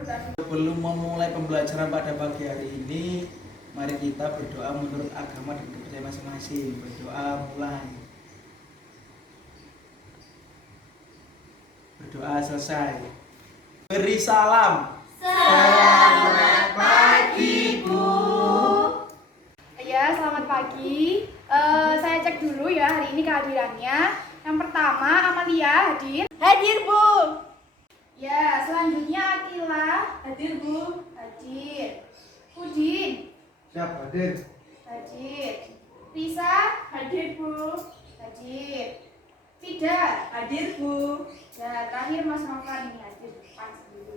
Sebelum memulai pembelajaran pada pagi hari ini, mari kita berdoa menurut agama dan kepercayaan masing-masing. Berdoa mulai. Berdoa selesai. Beri salam. Selamat pagi, Bu. Ya, selamat pagi. Saya cek dulu ya hari ini kehadirannya. Yang pertama, Amalia hadir. Hadir, Bu. Ya, selanjutnya Akila. Hadir, Bu. Hadir. Udin. Siap hadir. Hadir. Risa. Hadir, Bu. Hadir. Fida. Hadir, Bu. Ya, terakhir Mas Novan ini hadir depan sendiri.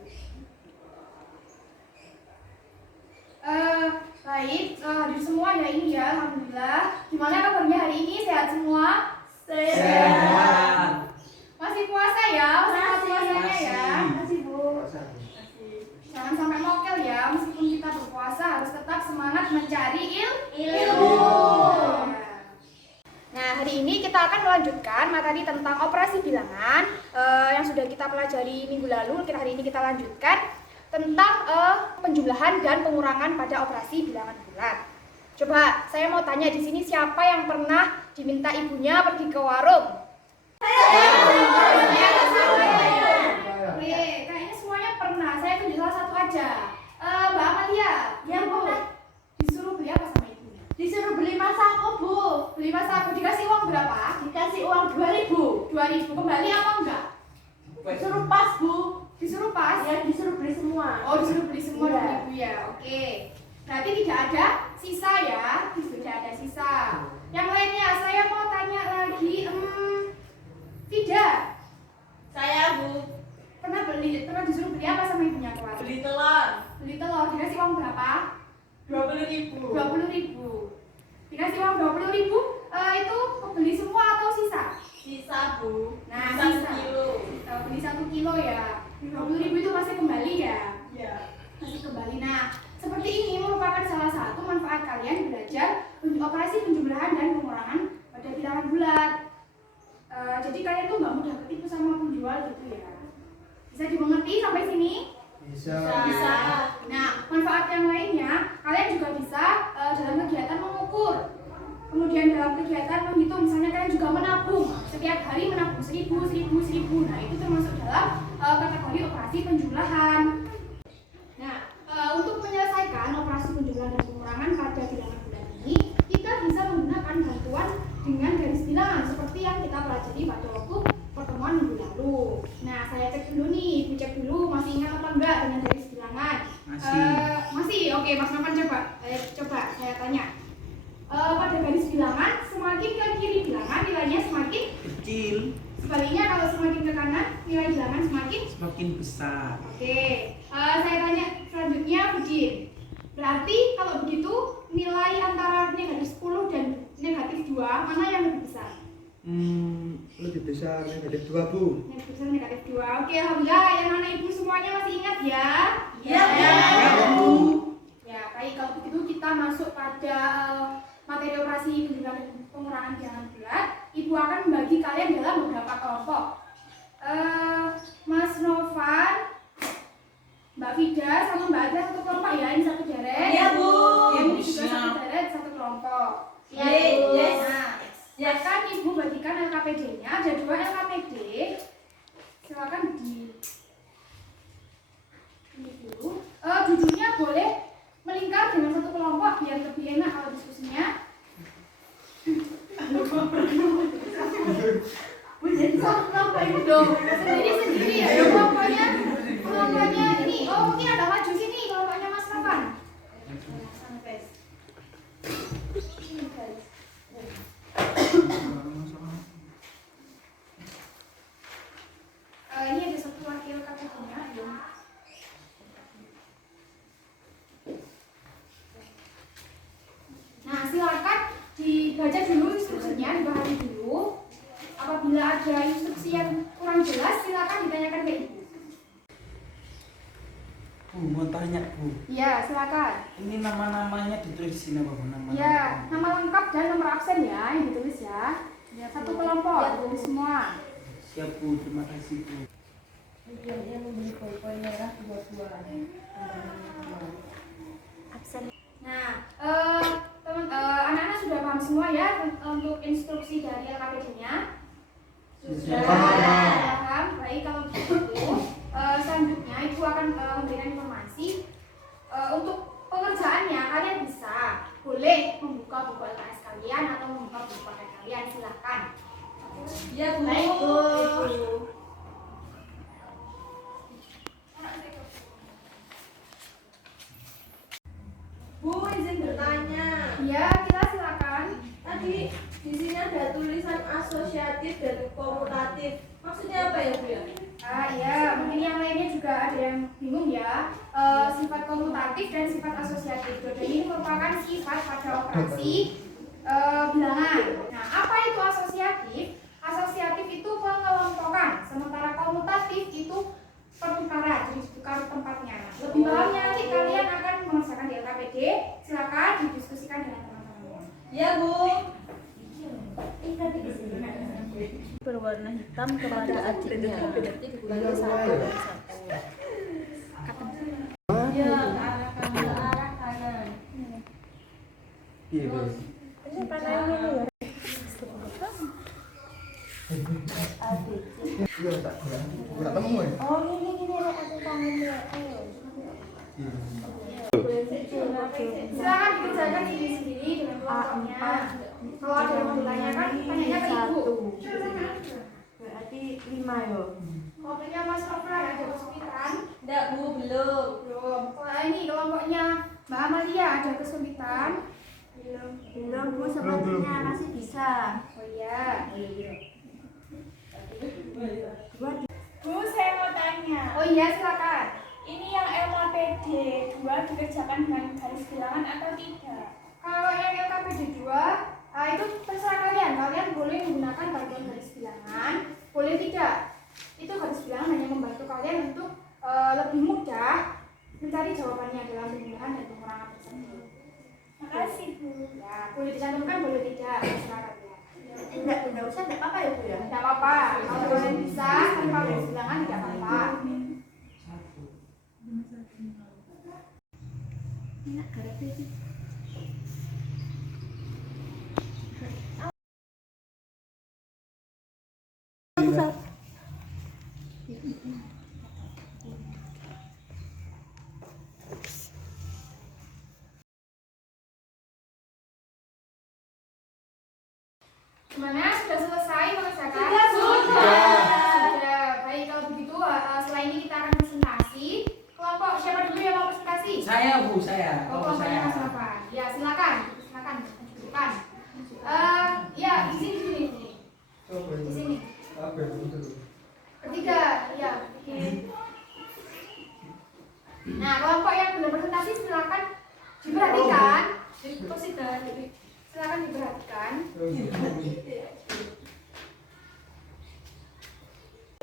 Baik, hadir semua ya ini ya, alhamdulillah. Gimana kabarnya hari ini? Sehat semua? Sehat. Masih puasa ya? Masih puasanya ya? Masih Bu. Jangan sampai mokel ya, meskipun kita berpuasa harus tetap semangat mencari ilmu. Nah, hari ini kita akan melanjutkan materi tentang operasi bilangan yang sudah kita pelajari minggu lalu. Hari ini kita lanjutkan tentang penjumlahan dan pengurangan pada operasi bilangan bulat. Coba saya mau tanya di sini, siapa yang pernah diminta ibunya pergi ke warung? Oke, kayaknya semuanya pernah. Saya tunjuk salah satu aja. Mbak Amalia, yang pernah disuruh beli apa sama ibunya? Disuruh beli masako, Bu. Beli masaku, dikasih uang berapa? Dikasih uang 2.000. 2.000, kembali apa enggak? Disuruh pas, Bu. Disuruh pas? Ya, disuruh beli semua. Oh, disuruh beli semua Iya. 2.000 ya, oke. Berarti tidak ada sisa ya? Tidak ada sisa. Yang lainnya, saya mau tanya lagi, Fida, Saya, Bu. pernah disuruh beli apa sama ibunya ke warung? Beli telur. Beli telur, dikasih uang berapa? 20.000. 20.000. Dikasih uang 20.000, itu beli semua atau sisa? Sisa, Bu. Nah, Sisa sisa. 1 kilo. Beli 1 kilo ya. 20.000 itu masih kembali ya? Ya. Masih kembali. Nah, seperti ini merupakan salah satu manfaat kalian belajar operasi penjumlahan dan pengurangan pada bilangan bulat. Jadi kalian tuh nggak mudah ketipu sama penjual gitu ya. Bisa dimengerti sampai sini? Bisa. Bisa. Nah, manfaat yang lainnya, kalian juga bisa dalam kegiatan mengukur. Kemudian dalam kegiatan menghitung, misalnya kalian juga menabung. Setiap hari menabung 1.000. Nah, itu termasuk dalam kategori operasi penjumlahan. Nah, untuk menyelesaikan operasi penjumlahan dan pengurangan pada bilangan bulat ini, kita bisa menggunakan bantuan dengan garis bilangan seperti yang kita pelajari pada waktu pertemuan minggu lalu. Nah, saya cek dulu nih, Ibu cek dulu masih ingat apa enggak dengan garis bilangan? Masih. Oke, Mas Novan coba saya tanya. Pada garis bilangan, semakin ke kiri bilangan nilainya semakin Kecil. sebaliknya kalau semakin ke kanan nilai bilangan Semakin besar. Oke, saya tanya selanjutnya Budin. Berarti kalau begitu nilai antara negatif 10 dan negatif 2 mana yang lebih besar? Lebih besar negatif 2, Bu. Negatif besar negatif 2. Oke, alhamdulillah yang anak ibu semuanya masih ingat ya? Ya, Bu. Ya, baik, kalau begitu kita masuk pada materi operasi penjumlahan dan pengurangan bilangan bulat. Ibu akan membagi kalian dalam beberapa kelompok. Mas Novan, Mbak Fida sama Mbak Ada satu kelompok ya, ini satu deret. Iya, Bu. Yang ini juga Siap. satu deret, satu kelompok. Iya, Bu. Yes. Nah, silakan Ibu bagikan LKPD-nya, ada 2 LKPD. Silakan ini dulu. Duduknya boleh melingkar dengan satu kelompok biar lebih enak kalau diskusinya. Bu, jadi satu kelompok itu dong. Sendiri ya, kelompoknya ini. Oh, mungkin ada maju sini kelompoknya Mas Novan. Ini guys. Ini ada satu wakil KPD-nya. Nah, silakan dibaca dulu instruksinya, dipahami dulu. Apabila ada instruksi yang kurang jelas, silakan ditanyakan ke Ibu. Bu, mau tanya, Bu. Iya, silakan. Ini nama-namanya ditulis di sini apa, Bu? Nama. Ya, nama lengkap dan nomor absen ya yang ditulis ya. Satu kelompok, ditulis semua. Siap, Bu. Terima kasih, Bu. Tujuannya membeli ballpoint merah 2 buah. Nah, anak-anak sudah paham semua ya untuk instruksi dari LKPD-nya? Sudah paham. Baik, kalau begitu selanjutnya Ibu akan memberikan informasi untuk pengerjaannya. Kalian boleh membuka buku LKS kalian atau membuka buku paket kalian, silakan. Ya, Bu. Baik, Bu. Bu, izin bertanya. Ya, kita silakan. Tadi di sini ada tulisan asosiatif dan komutatif. Maksudnya apa ya, Bu ya? Iya, mungkin yang lainnya juga ada yang bingung ya. Sifat komutatif dan sifat asosiatif. Dua ini merupakan sifat pada operasi bilangan. Nah, apa itu asosiatif? Asosiatif itu pengelompokan, sementara komutatif itu pertukaran, jadi tukar tempatnya. Lebih dalamnya nanti kalian akan mengerjakan di LKPD. Silakan didiskusikan dengan teman-teman. Ya, Bu. Berwarna hitam kepada adiknya, berarti dibagi 1 dan 1. Ya, ke arah kanan. Iya, Bu. Ini panahnya dulu ya. Iya, tak. Enggak temu ya? Oh, ini aku kangen ya. Ayo. Silakan dikerjakan sendiri dengan kelompoknya. Kalau ada yang ditanyakan, tanyanya ke Ibu. Berarti 5 ya. Kelompoknya Mas Nofran ada kesulitan? Enggak, Bu, belum. Belum. Kalau ini kelompoknya Mbak Amalia ada kesulitan? Belum Bu, sepertinya masih bisa. Oh iya. Bu, saya mau tanya. Oh iya, silakan. Ini yang LKPD 2 dikerjakan dengan garis bilangan atau tidak? Kalau yang LKPD 2, itu terserah kalian. Kalian boleh menggunakan bagian garis bilangan, boleh tidak. Itu garis bilangan hanya membantu kalian untuk lebih mudah mencari jawabannya dalam pengulangan dan pengurangan tersebut. Makasih, Bu. Ya, boleh dicantumkan, boleh tidak. Terserah kalian. Enggak usah, enggak apa-apa ya Bu ya. Tidak apa-apa. Kalau kalian bisa tanpa garis bilangan tidak apa-apa. Enak garapnya itu. Gimana? Sudah selesai mengerjakan? Sudah. Baik, kalau begitu setelah ini kita akan presentasi. Kelompok siapa dulu yang mau presentasi? Saya, Bu, saya. Oh, kelompoknya Mas Nofran. Ya, silakan. Silakan lanjutkan. Ya, di sini. Di sini. Bertiga, ya. Nah, kelompok yang belum presentasi silakan diperhatikan. Silakan diperhatikan.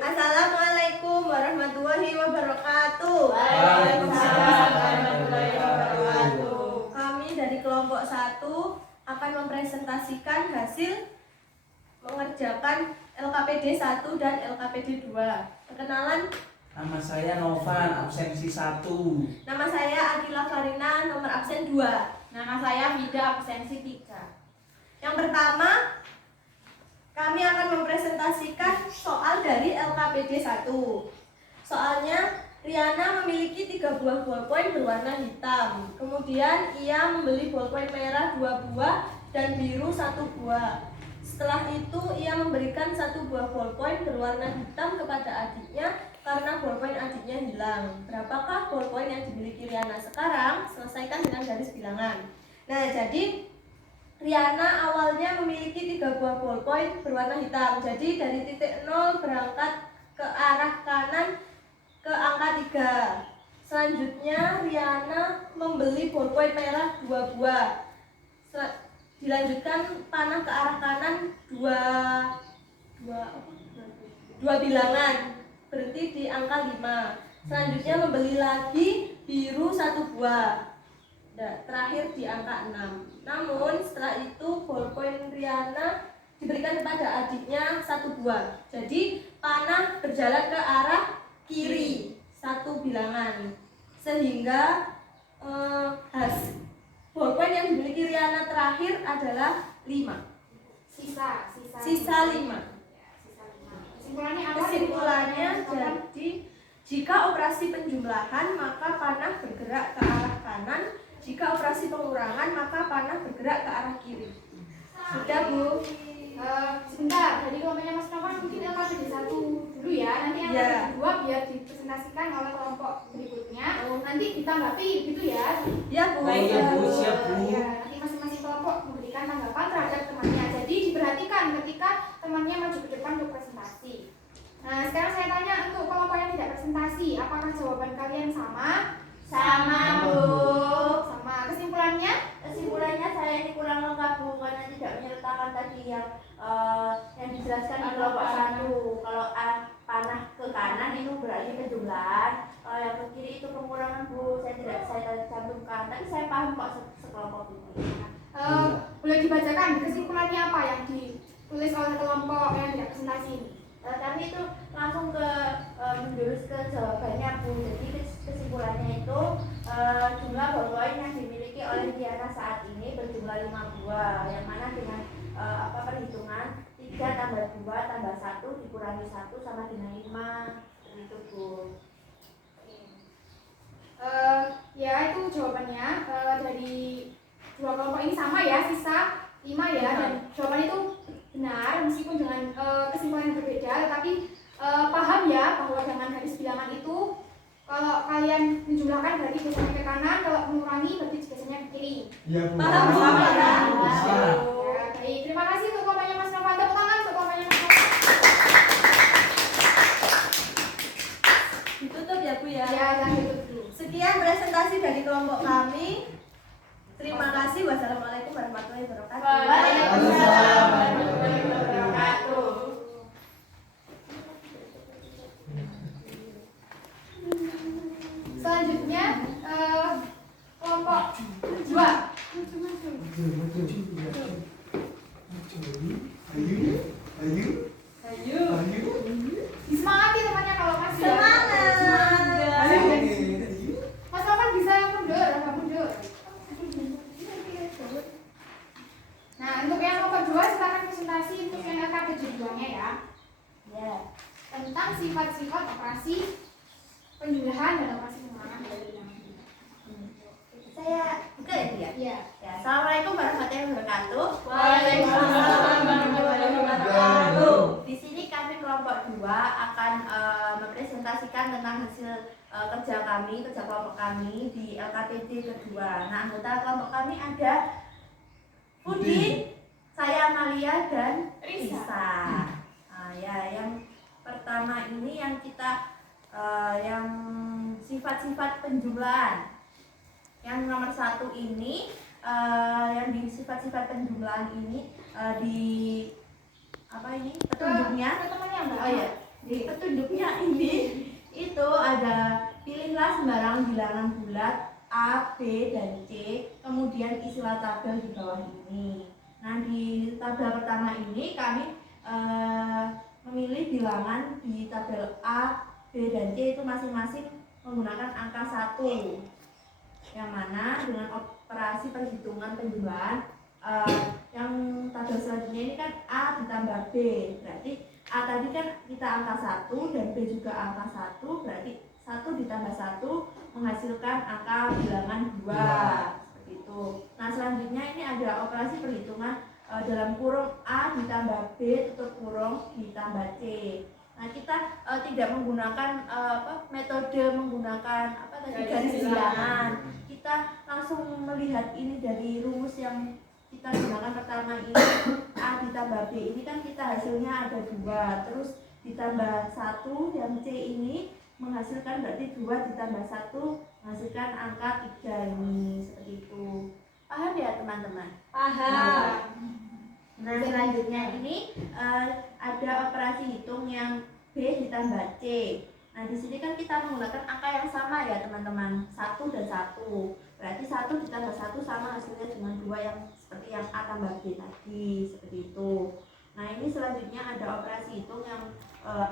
Assalamualaikum warahmatullahi wabarakatuh. Waalaikumsalam warahmatullahi wabarakatuh. Kami dari kelompok 1 akan mempresentasikan hasil mengerjakan LKPD 1 dan LKPD 2. Perkenalan, Nama saya Novan, absensi 1. nama saya Akila Farina, nomor absen 2. Nama saya Vida, absensi 3. Yang pertama, kami akan mempresentasikan soal dari LKPD 1. Soalnya, Riana memiliki 3 buah ballpoint berwarna hitam. Kemudian ia membeli ballpoint merah 2 buah dan biru 1 buah. Setelah itu ia memberikan 1 buah ballpoint berwarna hitam kepada adiknya karena ballpoint adiknya hilang. Berapakah ballpoint yang dimiliki Riana sekarang? Selesaikan dengan garis bilangan. Nah, jadi Riana awalnya memiliki 3 buah ballpoint berwarna hitam. Jadi dari titik 0 berangkat ke arah kanan ke angka 3. Selanjutnya Riana membeli ballpoint merah 2 buah. Dilanjutkan panah ke arah kanan 2 bilangan, berhenti di angka 5. Selanjutnya membeli lagi biru 1 buah. Terakhir di angka 6. Namun setelah itu ballpoint Riana diberikan kepada adiknya 1 buah. Jadi panah berjalan ke arah kiri satu bilangan, sehingga ballpoint yang dimiliki Riana terakhir adalah 5. Sisa Sisa 5. Sisa 5. Kesimpulannya apa? Kesimpulannya jadi jika operasi penjumlahan maka panah bergerak ke arah kanan, jika operasi pengurangan maka panah bergerak ke arah kiri. Sudah, Bu? Sebentar, jadi kelompoknya Mas Nova mungkin LKPD 1 dulu ya, nanti LKPD 2 biar dipresentasikan oleh kelompok berikutnya, nanti ditanggapi gitu ya. Ya, Bu. Baik, ya, Bu. Siap, Bu. Ya, nanti masing-masing kelompok memberikan tanggapan terhadap temannya, jadi diperhatikan ketika temannya maju ke depan untuk presentasi. Nah, sekarang saya tanya untuk kelompok yang tidak presentasi, apakah jawaban kalian sama? Sama, Bu. Sama. Kesimpulannya? Kesimpulannya saya ini kurang lengkap, Bu, karena tidak menyertakan tadi yang dijelaskan di kelompok 1. Kalau panah ke kanan itu berarti penjumlahan, kalau yang ke kiri itu pengurangan, Bu. Saya cantumkan, tapi saya paham kok sekelompok ini. Boleh dibacakan kesimpulannya apa yang ditulis oleh kelompok yang tidak presentasi ini? Kami itu langsung menjurus ke jawabannya, Bu. Jadi kesimpulannya itu jumlah ballpoint yang dimiliki oleh Diana saat ini berjumlah 5 buah, yang mana dengan perhitungan 3 tambah 2 tambah 1 dikurangi 1 sama dengan 5. Begitu, Bu. Ya itu jawabannya dari dua kelompok ini sama ya, sisa 5 ya, dan jawaban itu benar meskipun dengan kesimpulan yang berbeda, tetapi paham ya bahwa dengan garis bilangan itu kalau kalian menjumlahkan berarti biasanya ke kanan, kalau mengurangi berarti biasanya ke kiri. Iya, Bu. Paham, Bu. Paham. Ya, baik, terima kasih untuk kelompoknya Mas Nova. Tepuk tangan untuk kelompoknya Mas Nova. Ditutup ya, Bu ya. Ya, lanjut dulu. Sekian presentasi dari kelompok kami. Terima kasih. Wassalamualaikum warahmatullahi wabarakatuh. Waalaikumsalam warahmatullahi wabarakatuh. Selanjutnya kelompok 2. Disemangati temannya kalau masih ya. Semangat. Mas Nova bisa mundur, agak mundur. Nah, untuk yang kelompok 2 silakan presentasi untuk yang LKPD 2-nya ya. Ya. Tentang sifat-sifat operasi penjumlahan dan operasi pengurangan dari bilangan. Saya buka ya, Bu, ya? Iya. Ya, Assalamualaikum warahmatullahi wabarakatuh. Waalaikumsalam warahmatullahi wabarakatuh. Di sini kami kelompok 2 akan mempresentasikan tentang hasil kerja kelompok kami di LKPD kedua. Nah, anggota kelompok kami ada Budi, saya Amalia dan Risa. Nah, ya, yang pertama ini yang kita yang sifat-sifat penjumlahan. Yang nomor 1 ini yang di sifat-sifat penjumlahan ini di apa ini petunjuknya? Temannya Mbak. Oh ya, di petunjuknya ini itu ada pilihlah sembarang bilangan bulat A, B, dan C, kemudian isilah tabel di bawah ini. Nah, di tabel pertama ini kami memilih bilangan di tabel A, B, dan C itu masing-masing menggunakan angka 1, yang mana dengan operasi perhitungan penjumlahan yang tabel selanjutnya ini kan A ditambah B, berarti A tadi kan kita angka 1 dan B juga angka 1, berarti 1 ditambah 1 menghasilkan angka bilangan 2, seperti itu. Nah, selanjutnya ini ada operasi perhitungan dalam kurung A ditambah B tutup kurung ditambah C. Nah, kita tidak menggunakan metode menggunakan garis bilangan. Kita langsung melihat ini dari rumus yang kita gunakan pertama ini, A ditambah B ini kan kita hasilnya ada 2, terus ditambah 1 yang C ini menghasilkan berarti 2 ditambah 1 menghasilkan angka 3 ini, seperti itu. Paham ya teman-teman? Paham. Nah, selanjutnya ini ada operasi hitung yang B ditambah C. Nah, di sini kan kita menggunakan angka yang sama ya teman-teman, 1 dan 1. Berarti 1 ditambah 1 sama hasilnya dengan 2 yang seperti yang A tambah B tadi, seperti itu. Nah, ini selanjutnya ada operasi hitung yang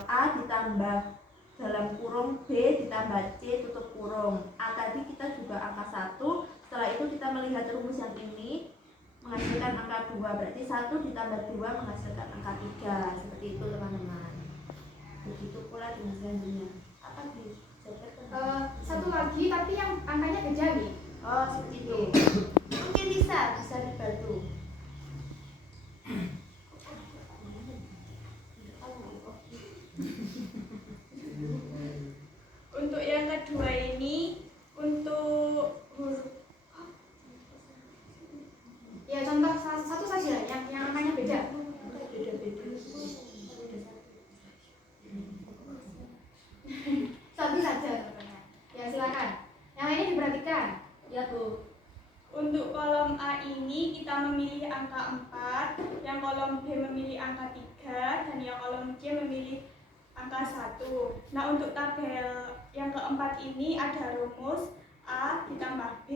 A ditambah dalam kurung kurung B ditambah C tutup kurung. A tadi kita juga angka 1. Setelah itu kita melihat rumus yang ini menghasilkan angka 2. Berarti 1 ditambah 2 menghasilkan angka 3. Seperti itu teman-teman. Begitu pula dengan selanjutnya. Apa di Satu lagi tapi yang angkanya beda nih. Oh, seperti itu. Mungkin bisa dibantu. Untuk yang kedua ini, untuk huruf Ya contoh satu saja yang angkanya beda. Satu saja. Ya silakan. Yang lainnya diperhatikan. Ya Bu. Untuk kolom A ini kita memilih angka 4, yang kolom B memilih angka 3, dan yang kolom C memilih angka 1. Nah, untuk tabel yang keempat ini ada rumus A ditambah B.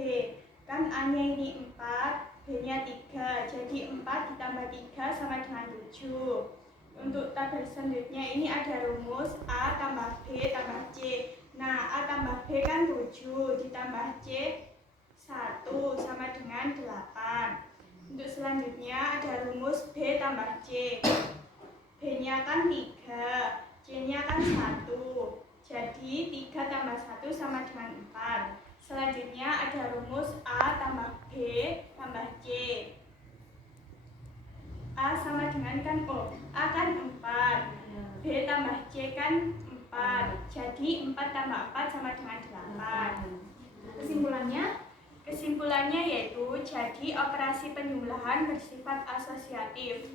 Kan A-nya ini 4, B-nya 3. Jadi 4 ditambah 3 sama dengan 7. Untuk tabel selanjutnya ini ada rumus A tambah B tambah C. Nah, A tambah B kan 7 ditambah C 1 sama dengan 8. Untuk selanjutnya ada rumus B tambah C. B-nya kan 3, C-nya kan 1. Jadi 3 tambah 1 sama dengan 4. Selanjutnya ada rumus A tambah B tambah C. A sama dengan kan A kan 4, B tambah C kan 4. Jadi 4 tambah 4 sama dengan 8. Kesimpulannya yaitu jadi operasi penjumlahan bersifat asosiatif.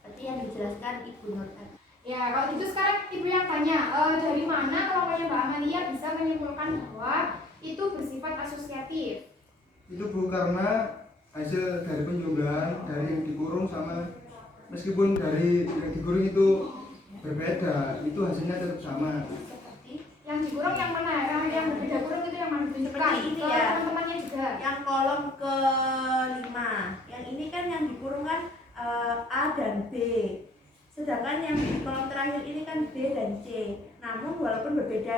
Seperti yang dijelaskan Ibu Nur tadi. Ya, kalau gitu sekarang Ibu yang tanya, dari mana kelompoknya Mbak Amalia bisa menyimpulkan bahwa itu bersifat asosiatif? Itu Bu, karena hasil dari penjumlahan dari yang dikurung sama meskipun dari yang dikurung itu berbeda, itu hasilnya tetap sama. Yang dikurung yang mana? Yang berbeda kurung itu yang mana? Ditunjukkan Seperti ini ke ya. teman-temannya juga. Yang kolom ke-5. Yang ini kan yang dikurung kan A dan B. Sedangkan yang di kolom terakhir ini kan B dan C. Namun walaupun berbeda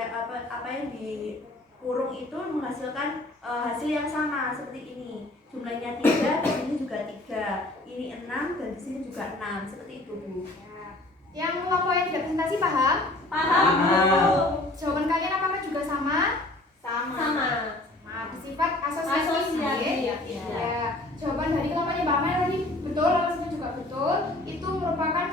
apa yang dikurung itu menghasilkan hasil yang sama seperti ini. Jumlahnya 3, di sini juga 3. Ini 6 dan di sini juga 6. Seperti itu, Bu. Ya. Yang kelompok yang dipresentasi paham? Paham Bu. Jawaban kalian apakah juga sama? Sama. Nah, bersifat asosiatif. Asosiatif, Ya. ya. Jawaban dari kelompoknya Mbak Amalia tadi betul, alasannya juga betul. Itu merupakan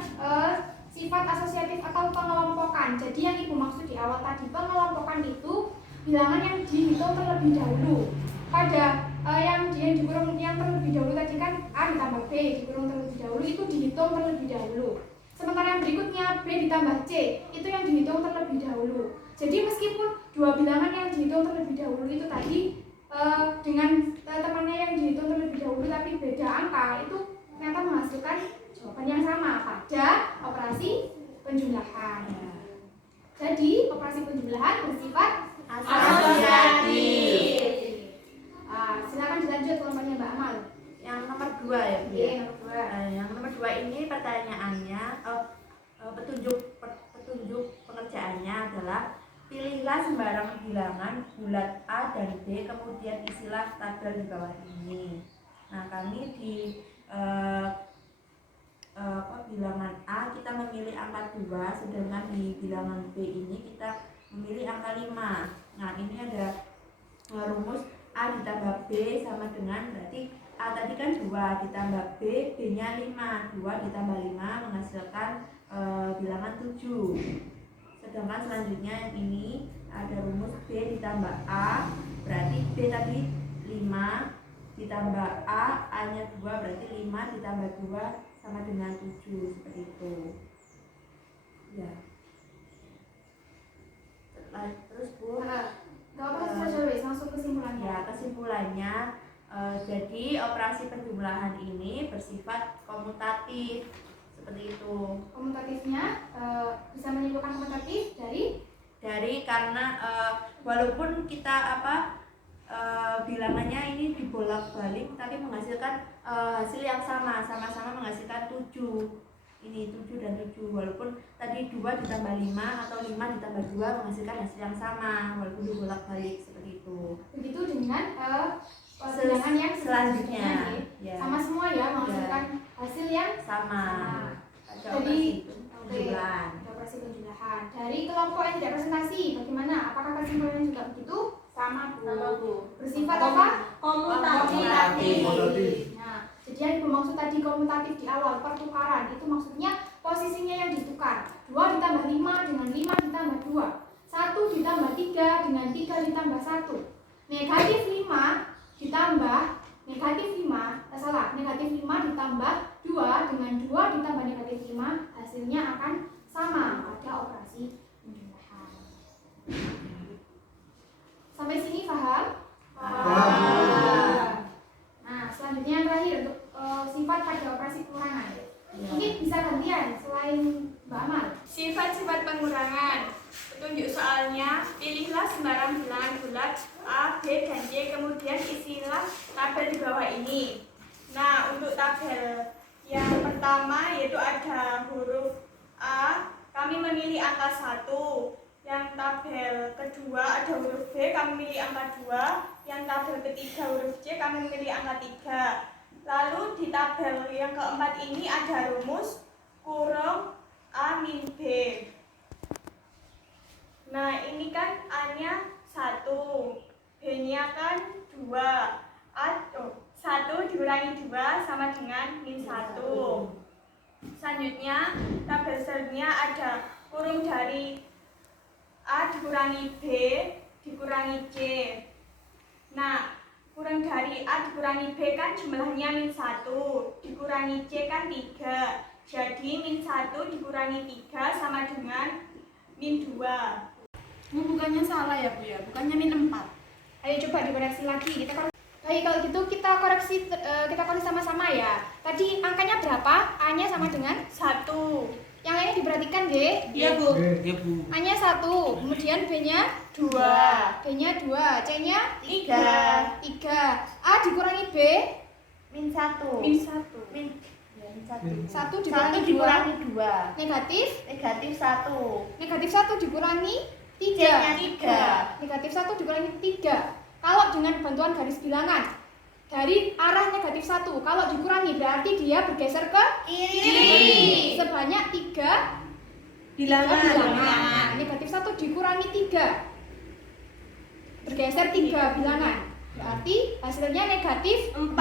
sifat asosiatif atau pengelompokan. Jadi yang Ibu maksud di awal tadi, pengelompokan itu bilangan yang dihitung terlebih dahulu. Pada yang dikurung yang terlebih dahulu tadi kan A ditambah B dikurung terlebih dahulu, itu dihitung terlebih dahulu. Sementara yang berikutnya B ditambah C itu yang dihitung terlebih dahulu. Jadi meskipun dua bilangan yang dihitung terlebih dahulu itu tadi dengan temannya yang dihitung terlebih dahulu tapi beda angka, itu ternyata menghasilkan jawaban yang sama pada operasi penjumlahan. Jadi operasi penjumlahan bersifat Asosiatif. Silakan dilanjut kelompoknya Mbak Amal. Yang nomor 2 ya, Bu. Iya, nomor 2. Yang nomor 2 ini pertanyaannya petunjuk pengerjaannya adalah pilihlah sembarang bilangan bulat A dan B, kemudian isilah tabel di bawah ini. Nah, kami di bilangan A kita memilih angka 2, sedangkan di bilangan B ini kita memilih angka 5. Nah, ini ada rumus A ditambah B sama dengan, berarti A tadi kan 2 ditambah B, B-nya 5. 2 ditambah 5 menghasilkan bilangan 7. Sedangkan selanjutnya yang ini ada rumus B ditambah A, berarti B tadi 5 ditambah A, A-nya 2, berarti 5 ditambah 2 sama dengan 7, seperti itu. Ya. Terus Bu, Gak apa saja wes, langsung kesimpulannya. ya kesimpulannya jadi operasi penjumlahan ini bersifat komutatif, seperti itu. Komutatifnya bisa menyimpulkan komutatif dari Karena walaupun kita bilangannya ini dibolak-balik tapi menghasilkan hasil yang sama-sama menghasilkan 7. ini 7 dan 7, walaupun tadi 2 ditambah 5 atau 5 ditambah 2 menghasilkan hasil yang sama walaupun dibolak-balik seperti itu. Begitu dengan bilangan yang selanjutnya ya. Sama semua ya, menghasilkan hasil yang sama. Jadi, Jadi oke, ada operasi penjumlahan. Dari kelompok yang tidak presentasi, bagaimana? Apakah kesimpulannya juga begitu? Sama Bu. Bersifat apa? Komutatif. Nah, jadi yang Ibu maksud tadi komutatif di awal, pertukaran, itu maksudnya posisinya yang ditukar. 2 ditambah 5 dengan 5 ditambah 2. 1 ditambah 3 dengan 3 ditambah 1. Negatif 5 ditambah negatif 5, negatif 5 ditambah 2 dengan 2 ditambah negatif 5, hasilnya akan sama pada operasi penjumlahan. Sampai sini paham? Paham. Nah, selanjutnya yang terakhir untuk sifat pada operasi pengurangan. Mungkin bisa gantian selain Mbak Amal. Sifat-sifat pengurangan. Petunjuk soalnya, pilihlah sembarang bilangan bulat A, B, dan C, kemudian isilah tabel di bawah ini. Nah, untuk tabel yang pertama yaitu ada huruf A, kami memilih angka 1. Yang tabel kedua ada huruf B, kami memilih angka 2. Yang tabel ketiga huruf C, kami memilih angka 3. Lalu di tabel yang keempat ini ada rumus kurung A min B. Nah, ini kan A-nya 1, B-nya kan 2. 1 dikurangi 2 sama dengan min 1. Selanjutnya, tabel selanjutnya ada kurung dari A dikurangi B dikurangi C. Nah, kurang dari A dikurangi B kan jumlahnya min 1, dikurangi C kan 3. Jadi min 1 dikurangi 3 sama dengan min 2. Bukannya salah ya Bu ya, bukannya min 4. Ayo coba dikoreksi lagi. Baik, kalau gitu kita koreksi sama-sama ya. Tadi angkanya berapa? A-nya sama dengan 1. yang lainnya diperhatikan, G. Iya Bu. Iya Bu. A-nya 1, kemudian B-nya 2. B-nya 2, C-nya 3 3. A dikurangi B, min 1 Min 1. min 1 1 1 dikurangi 2, dikurangi 2 negatif. negatif 1 Negatif 1 dikurangi 3. C-nya 3 Negatif 1 dikurangi 3. Kalau dengan bantuan garis bilangan dari arah negatif 1, kalau dikurangi berarti dia bergeser ke kiri sebanyak 3 Bilangan. Negatif 1 dikurangi 3 bergeser 3 bilangan, berarti hasilnya negatif 4.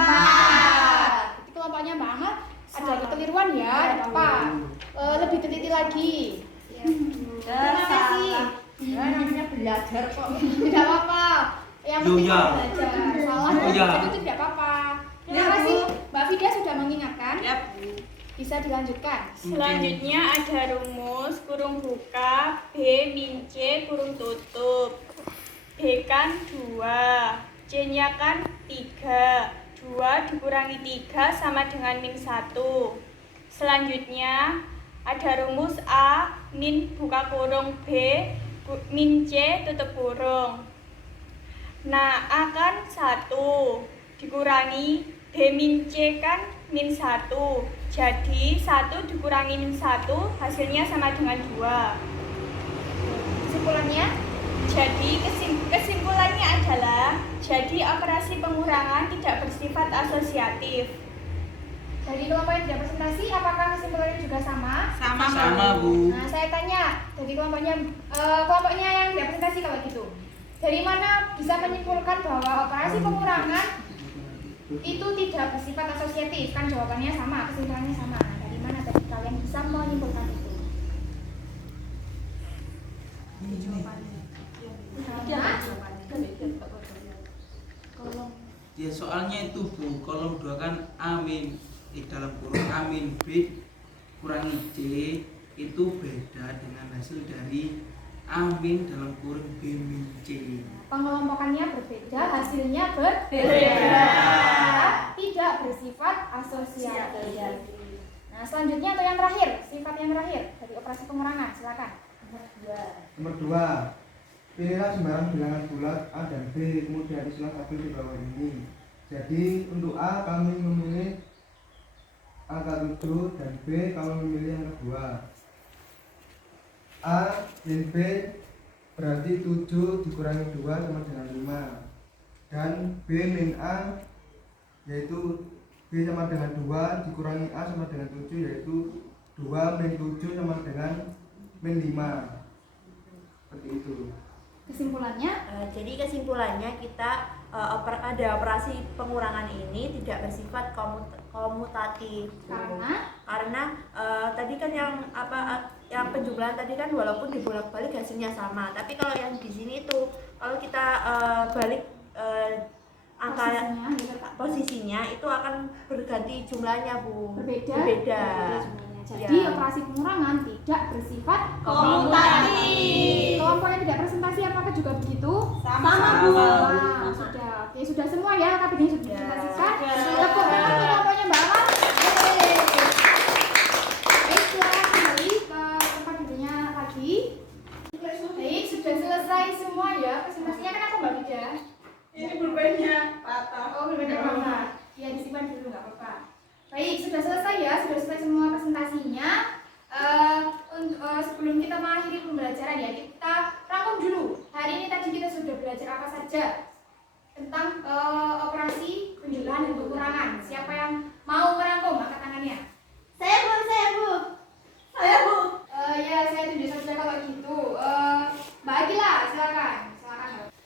Jadi kelompoknya Mbak Amal ada kekeliruan ya, ada apa? Lebih teliti lagi. Terima kasih. ya namanya belajar kok Tidak apa-apa. Yang penting belajar. Salah itu tidak apa-apa. Terima kasih. Mbak Fida sudah mengingatkan. Yap. Bisa dilanjutkan. Selanjutnya ada rumus kurung buka B min C kurung tutup. B kan 2, C-nya kan 3. 2 dikurangi 3 sama dengan min 1. Selanjutnya ada rumus A min buka kurung B min C tutup kurung. Nah, A kan 1 dikurangi B min C kan min 1. Jadi 1 dikurangi min 1 hasilnya sama dengan 2. Kesimpulannya, Jadi kesimpulannya adalah jadi operasi pengurangan tidak bersifat asosiatif. dari kelompok yang tidak presentasi, apakah kesimpulannya juga sama? Sama Bu. Nah, saya tanya dari kelompoknya yang tidak presentasi kalau gitu. Dari mana bisa menyimpulkan bahwa operasi pengurangan itu tidak bersifat asosiatif? Kan jawabannya sama, kesimpulannya sama. Nah, dari mana tadi kalian bisa menyimpulkan itu? Ya soalnya itu Bu, kolom 2 kan amin dalam kurung amin B kurangi C itu beda dengan hasil dari amin dalam kurung B min C. Pengelompokannya berbeda, hasilnya Berbeda. tidak bersifat asosiatif. Nah, selanjutnya atau yang terakhir, sifat yang terakhir dari operasi pengurangan, silakan. Nomor 2, pilihlah sembarang bilangan bulat A dan B, kemudian isilah tabel di bawah ini. Jadi untuk A kami memilih angka 7 dan B kalau memilih yang kedua. A min B berarti 7 dikurangi 2 sama dengan 5. Dan B min A yaitu B sama dengan 2 dikurangi A sama dengan 7 yaitu 2 min 7 sama dengan min 5. Seperti itu. Kesimpulannya, Jadi kesimpulannya kita ada operasi pengurangan ini tidak bersifat komutatif karena tadi kan yang penjumlahan tadi kan walaupun dibolak-balik hasilnya sama, tapi kalau yang di sini tuh kalau kita balik angka posisinya itu akan berganti jumlahnya, Bu. berbeda jumlahnya. Jadi Ya. operasi pengurangan tidak bersifat Komutatif. Kelompok yang tidak presentasi apakah juga begitu? Sama, Bu. Nah, sudah. Oke, sudah semua ya KPD sudah dipresentasikan. Sudah. Tepuk tangan untuk kelompoknya Mbak Amal. Yeay. Baik, silakan kembali ke tempat duduknya lagi. Baik, sudah selesai semua ya presentasinya. Kan aku Mbak Bida. Ini pulpennya patah. Oh, berbeda warna. Ya, disimpan dulu nggak apa-apa. Baik, sudah selesai ya, sudah selesai semua presentasinya. Sebelum kita mengakhiri pembelajaran ya, kita rangkum dulu. Hari ini tadi kita sudah belajar apa saja tentang operasi penjumlahan dan pengurangan. Siapa yang mau merangkum? Angkat tangannya. Saya Bu. Saya Bu. Ya, saya tunjuk saja kalau gitu. Mbak Agila, silakan.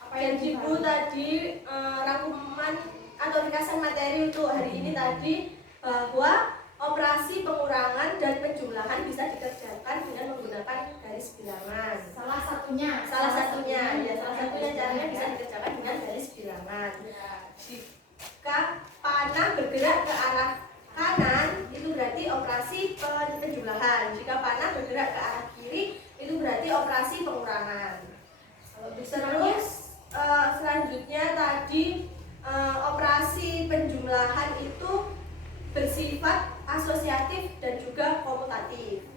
Apa yang Jadi Bu tadi rangkuman atau ringkasan materi untuk hari ini tadi bahwa operasi pengurangan dan penjumlahan bisa dikerjakan dengan menggunakan garis bilangan. salah satunya caranya bisa dikerjakan dengan garis bilangan. Jika panah bergerak ke arah kanan itu berarti operasi penjumlahan. Jika panah bergerak ke arah kiri itu berarti operasi pengurangan. Terus selanjutnya tadi operasi penjumlahan itu bersifat asosiatif dan juga komutatif.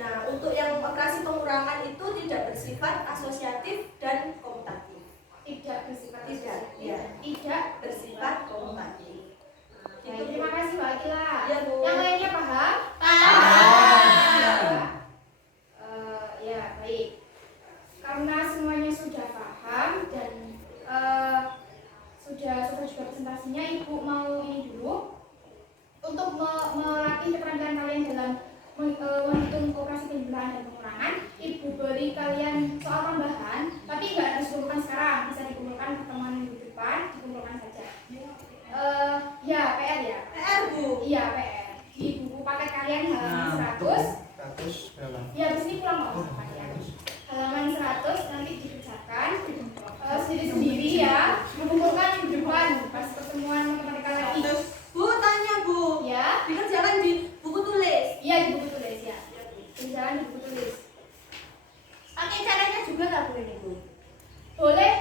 Nah, untuk yang operasi pengurangan itu tidak bersifat asosiatif dan komutatif. tidak bersifat Tidak bersifat komutatif. Baik, terima kasih Mbak Agila. Ya, Bu. Yang lainnya paham? Ya, baik. Karena semuanya sudah paham dan sudah juga presentasinya, Ibu mau ini dulu untuk melatih keterampilan kalian dalam menghitung operasi penjumlahan dan pengurangan. Ibu beri kalian soal tambahan, tapi nggak harus dikumpulkan sekarang, bisa dikumpulkan pertemuan minggu depan, dikumpulkan saja. Ya, PR ya. PR, Bu. Iya, PR. Di buku paket kalian halaman 100. 100 berapa? Ya, habis ini pulang nggak apa-apa ya. Halaman 100 nanti dikerjakan sendiri-sendiri ya. Mengumpulkan minggu depan pas pertemuan matematika lagi. Bu, tanya Bu. Ya. Dikerjakan di buku tulis. Iya, di buku tulis ya. Kerjaan di buku tulis. Pakai caranya juga nggak Bu ini Bu? Boleh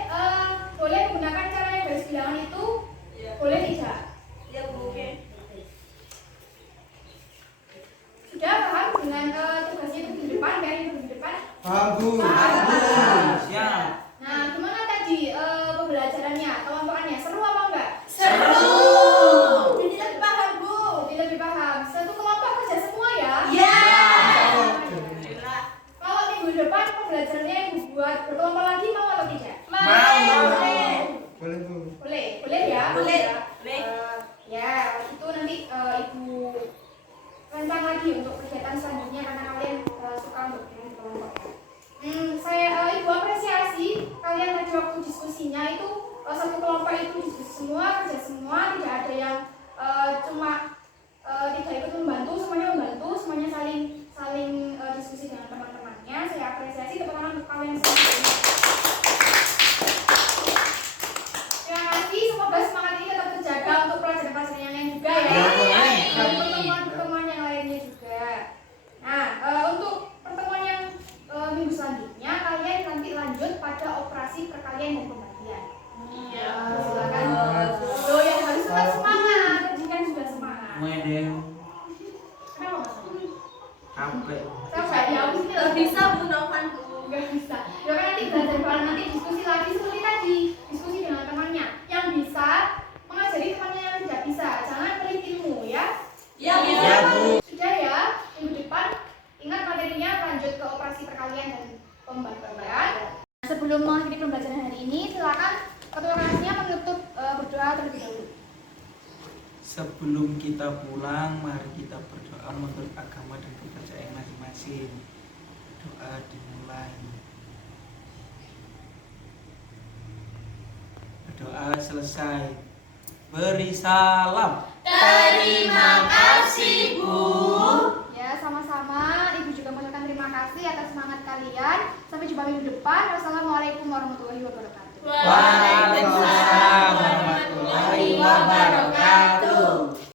menggunakan cara yang garis bilangan itu, boleh tidak? Ya Bu. Sudah paham dengan tugasnya itu di depan, dari di depan? Paham, Bu. Siap. Nah, gimana tadi pembelajarannya, kelompokannya? Seru apa enggak? Seru. Jadi lebih paham Bu. Jadi lebih paham. Satu kelompok kerja semua ya? Ya. Kalau minggu depan pembelajarannya Ibu buat berkelompok lagi, mau atau tidak? Boleh, Bu. Boleh ya? Boleh. Ya, itu nanti Ibu rencang lagi untuk kegiatan selanjutnya karena kalian suka untuk berkelompok ya. Ibu apresiasi kalian tadi waktu diskusinya itu satu kelompok itu diskusi semua, kerja semua, tidak ada yang cuma tidak ikut membantu, semuanya saling diskusi dengan teman-temannya. Saya apresiasi, tepuk tangan untuk kalian semua. Terima kasih, semoga semangat ini tetap terjaga untuk pelajaran-pelajaran yang lain juga ya. Dan pertemuan-pertemuan yang lainnya juga. Nah, untuk pertemuan yang minggu selanjutnya kalian nanti lanjut pada operasi perkalian dan pembagian. Silakan. Loh, yang harus tetap semangat. Tadi kan sudah semangat. Wedeng. Kenapa Mas? Capek. Capek ya, habis ini Nggak bisa Bu Novan Bu. nggak bisa. Ya kan nanti belajar bareng, nanti diskusi lagi seperti tadi, diskusi dengan temannya. Yang bisa mengajari temannya yang tidak bisa. Jangan pelit ilmu ya. Ya Bu. Sebelum kita pulang, mari kita berdoa menurut agama dan kepercayaan masing-masing. Doa dimulai. Berdoa selesai. Beri salam. Terima kasih, Bu. Ya, sama-sama. Ibu juga mengucapkan terima kasih atas semangat kalian. Sampai jumpa minggu depan. Wassalamualaikum warahmatullahi wabarakatuh. Waalaikumsalam warahmatullahi wabarakatuh.